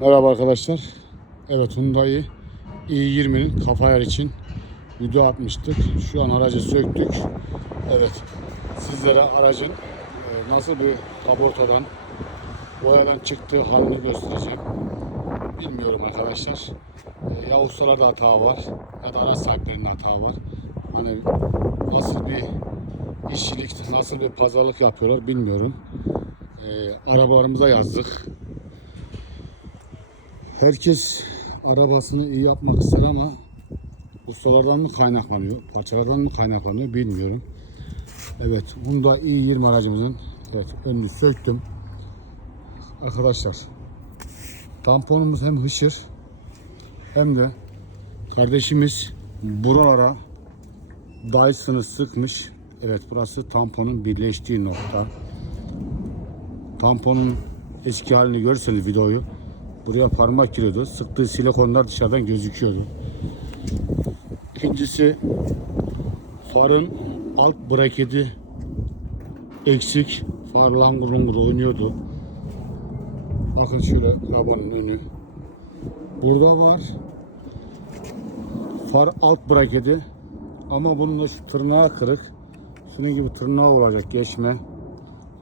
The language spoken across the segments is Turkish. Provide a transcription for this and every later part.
Merhaba arkadaşlar. Evet Hyundai i20'nin kafa yer için video atmıştık. Şu an aracı söktük. Evet sizlere aracın e, nasıl bir kaportadan boyadan çıktığı halini göstereceğim. Bilmiyorum arkadaşlar. E, Ya ustalarda hata var ya da araç sahiplerinde hata var. Hani nasıl bir işçilik, nasıl bir pazarlık yapıyorlar bilmiyorum. E, arabalarımıza yazdık. Herkes arabasını iyi yapmak ister ama ustalardan mı kaynaklanıyor, parçalardan mı kaynaklanıyor bilmiyorum. Evet, Honda i20 aracımızın evet, önünü söktüm. Arkadaşlar, tamponumuz hem hışır hem de kardeşimiz buralara Dyson'ı sıkmış. Evet, burası tamponun birleştiği nokta. Tamponun eski halini görseniz videoyu buraya parmak giriyordu. Sıktığı silikonlar dışarıdan gözüküyordu. İkincisi farın alt braketi eksik. Far langur lungur oynuyordu. Bakın şöyle arabanın önü. Burada var. Far alt braketi. Ama bunun da şu tırnağı kırık. Şunun gibi tırnağı olacak geçme.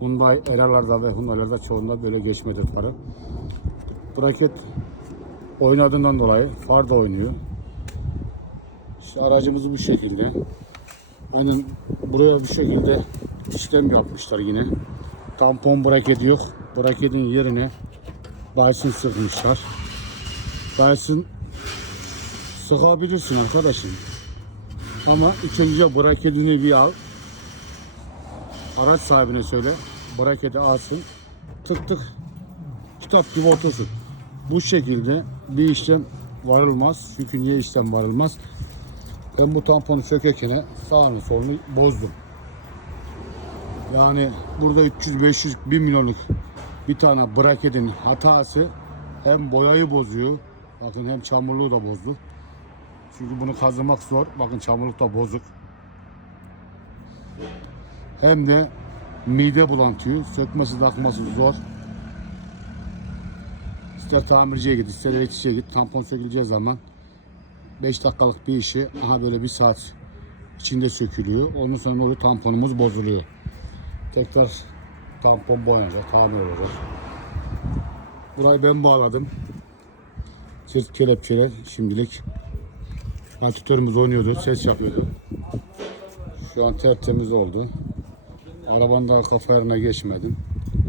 Hyundai Era'larda ve Hyundai'larda çoğunda böyle geçmedir farı. Braket oynadığından dolayı far da oynuyor. İşte aracımız bu şekilde. Aynen buraya bu şekilde işlem yapmışlar yine. Tampon braketi yok. Braketin yerine Dyson sıkmışlar. Dyson sıkabilirsin arkadaşım. Ama ilk braketini bir al. Araç sahibine söyle. Braketi alsın. Tık tık kitap gibi otursun. Bu şekilde bir işlem varılmaz. Çünkü niye işlem varılmaz? Ben bu tamponu sökerken sağını solunu bozdum. Yani burada 300, 500, 1 milyonluk bir tane braketin hatası hem boyayı bozuyor. Bakın hem çamurluğu da bozdu. Çünkü bunu kazımak zor. Bakın çamurluk da bozuk. Hem de mide bulantıyor. Sökmesi takması zor. İster tamirciye git, ister elektrikçiye git. Tampon söküleceği zaman 5 dakikalık bir işi aha böyle bir saat içinde sökülüyor. Ondan sonra oluyor tamponumuz bozuluyor. Tekrar tampon boyanacak, tamir olacak. Burayı ben bağladım. Sırt kelepçeler şimdilik. Altitörümüz oynuyordu, ses yapıyordu. Şu an tertemiz oldu. Arabanın da kafa yerine geçmedim.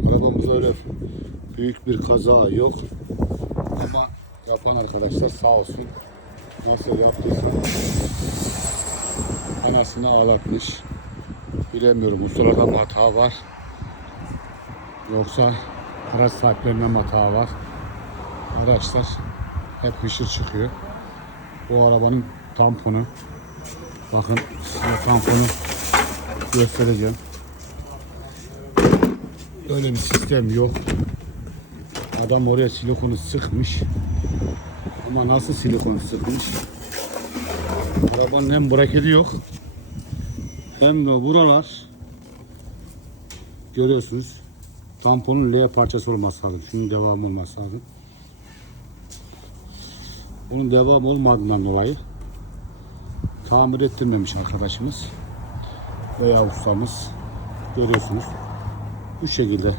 Arabamız öyle büyük bir kaza yok. Ama yapan arkadaşlar sağ olsun. Nasıl yaptıysa anasını ağlatmış. Bilemiyorum ustalarda mı hata var. Yoksa araç sahiplerinde mi hata var. Araçlar hep hışır çıkıyor. Bu arabanın tamponu. Bakın size tamponu göstereceğim. Öyle bir sistem yok. Adam oraya silikonu sıkmış. Ama nasıl silikonu sıkmış? Arabanın hem braketi yok hem de buralar görüyorsunuz tamponun L parçası olması lazım. Şunun devamı olması lazım. Bunun devam olmadığından dolayı tamir ettirmemiş arkadaşımız veya ustamız görüyorsunuz. Bu şekilde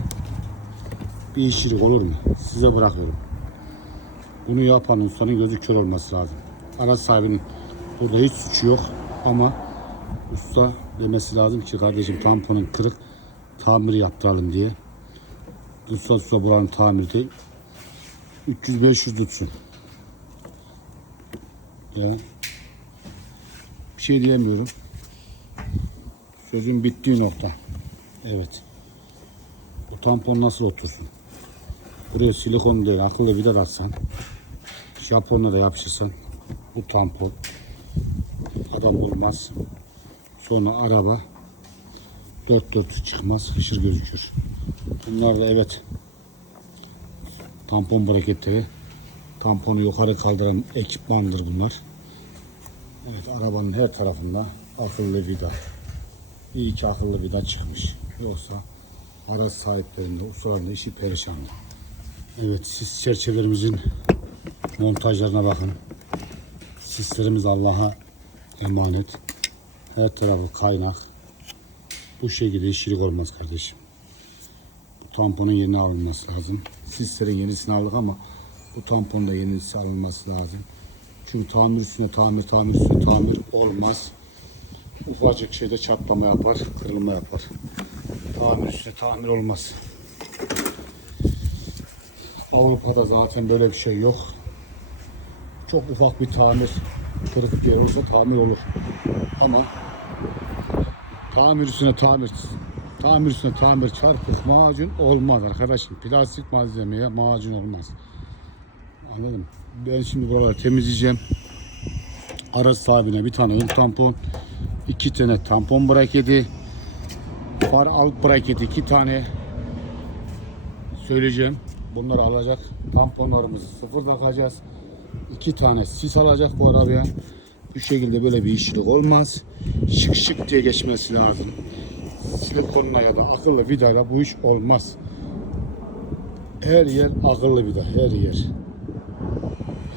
bir işçilik olur mu? Size bırakıyorum. Bunu yapan ustanın gözü kör olması lazım. Araç sahibinin burada hiç suçu yok ama usta demesi lazım ki kardeşim tamponun kırık tamir yaptıralım diye. Usta usta buranın tamiri değil. 300-500 tutsun. Ya. Bir şey diyemiyorum. Sözün bittiği nokta. Evet. Bu tampon nasıl otursun? Buraya silikon değil akıllı vida atsan Japonla da yapışırsan bu tampon adam olmaz. Sonra araba dört dört çıkmaz hışır gözükür. Bunlar da evet tampon braketleri tamponu yukarı kaldıran ekipmandır bunlar. Evet arabanın her tarafında akıllı vida. İyi ki akıllı vida çıkmış. Yoksa araç sahiplerinde, ustalarında işi perişandı. Evet sis çerçevelerimizin montajlarına bakın. Sislerimiz Allah'a emanet. Her tarafı kaynak. Bu şekilde işçilik olmaz kardeşim. Bu tamponun yerine alınması lazım. Sislerin yenisini aldık ama bu tamponda yenisi alınması lazım. Çünkü tamir üstüne tamir, tamir üstüne tamir olmaz. Ufacık şeyde çatlama yapar, kırılma yapar. Tamir üstüne tamir olmaz. Avrupa'da zaten böyle bir şey yok. Çok ufak bir tamir, kırık bir yer olsa tamir olur. Ama tamir üstüne tamir, tamir üstüne tamir çarpık macun olmaz arkadaşım. Plastik malzemeye macun olmaz. Anladın mı? Ben şimdi buraları temizleyeceğim. Araç sahibine bir tane ön tampon, iki tane tampon braketi, far alt braketi iki tane söyleyeceğim. Bunları alacak. Tamponlarımızı sıfır takacağız. İki tane sis alacak bu arabaya. Bu şekilde böyle bir işçilik olmaz. Şık şık diye geçmesi lazım. Silikonla ya da akıllı vidayla bu iş olmaz. Her yer akıllı vida. Her yer.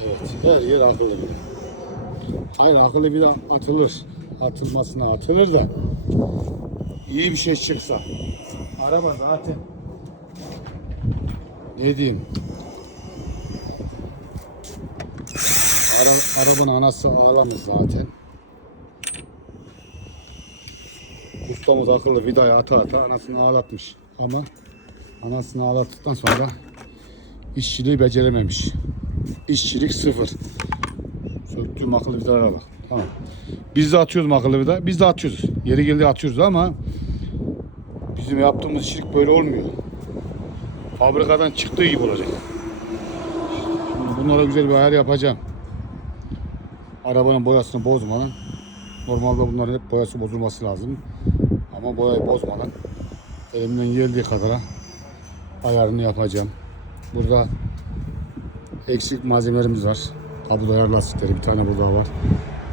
Evet. Her yer akıllı vida. Hayır akıllı vida atılır. Atılmasına atılır da iyi bir şey çıksa. Araba zaten ne diyeyim? Ara, arabanın anası ağlamaz zaten. Ustamız akıllı vidayı ata ata anasını ağlatmış. Ama anasını ağlattıktan sonra işçiliği becerememiş. İşçilik sıfır. Söktüğüm akıllı vidalara bak. Tamam. Biz de atıyoruz akıllı vida. Biz de atıyoruz. Yeri geldi atıyoruz ama bizim yaptığımız işçilik böyle olmuyor fabrikadan çıktığı gibi olacak. Şimdi bunlara güzel bir ayar yapacağım. Arabanın boyasını bozmadan. Normalde bunların hep boyası bozulması lazım. Ama boyayı bozmadan elimden geldiği kadar ayarını yapacağım. Burada eksik malzemelerimiz var. Kablo ayar lastikleri bir tane burada var.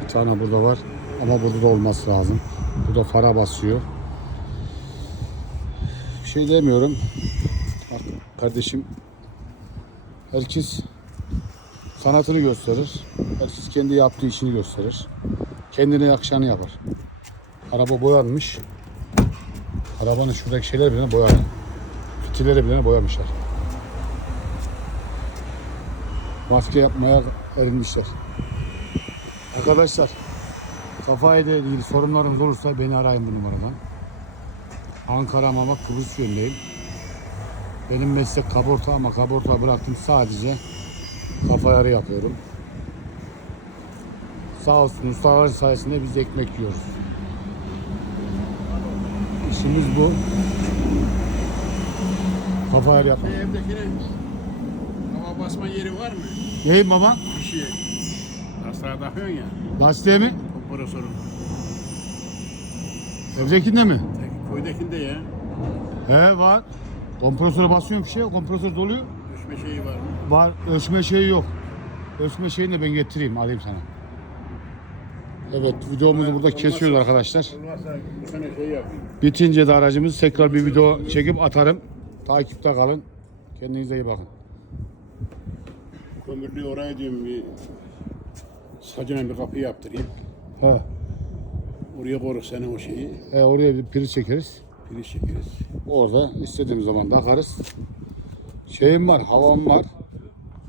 Bir tane burada var. Ama burada da olması lazım. Burada fara basıyor. Bir şey demiyorum. Kardeşim herkes sanatını gösterir. Herkes kendi yaptığı işini gösterir. Kendine yakışanı yapar. Araba boyanmış. Arabanın şuradaki şeyler bile boyadı. Fitileri bile boyamışlar. Maske yapmaya erinmişler. Arkadaşlar kafayla ilgili sorunlarınız olursa beni arayın bu numaradan. Ankara Mama Kıbrıs yönündeyim. Benim meslek kaborta ama kaborta bıraktım sadece kafa yarı yapıyorum. Sağ olsun ustalar sayesinde biz ekmek yiyoruz. İşimiz bu. Kafa yarı yapmak. Şey, Evdekinin hava basma yeri var mı? Neyim baba? Bir şey. Lastiğe takıyorsun ya. Lastiğe mi? Kompresörün. Evdekinde mi? Koydakinde ya. He var. Kompresöre basıyorum bir şey. Kompresör doluyor. Düşme şeyi var mı? Var. Ölçme şeyi yok. Ölçme şeyini de ben getireyim. Alayım sana. Evet videomuzu burada kesiyoruz arkadaşlar. Olmazsa bu sene şey yapayım. Bitince de aracımızı tekrar bir video çekip atarım. Takipte kalın. Kendinize iyi bakın. Kömürlüğü oraya diyorum bir sacına bir kapı yaptırayım. Ha. Oraya koruk senin o şeyi. E, oraya bir priz çekeriz. Piliç çekeriz. Orada istediğim zaman takarız. Şeyim var, havam var.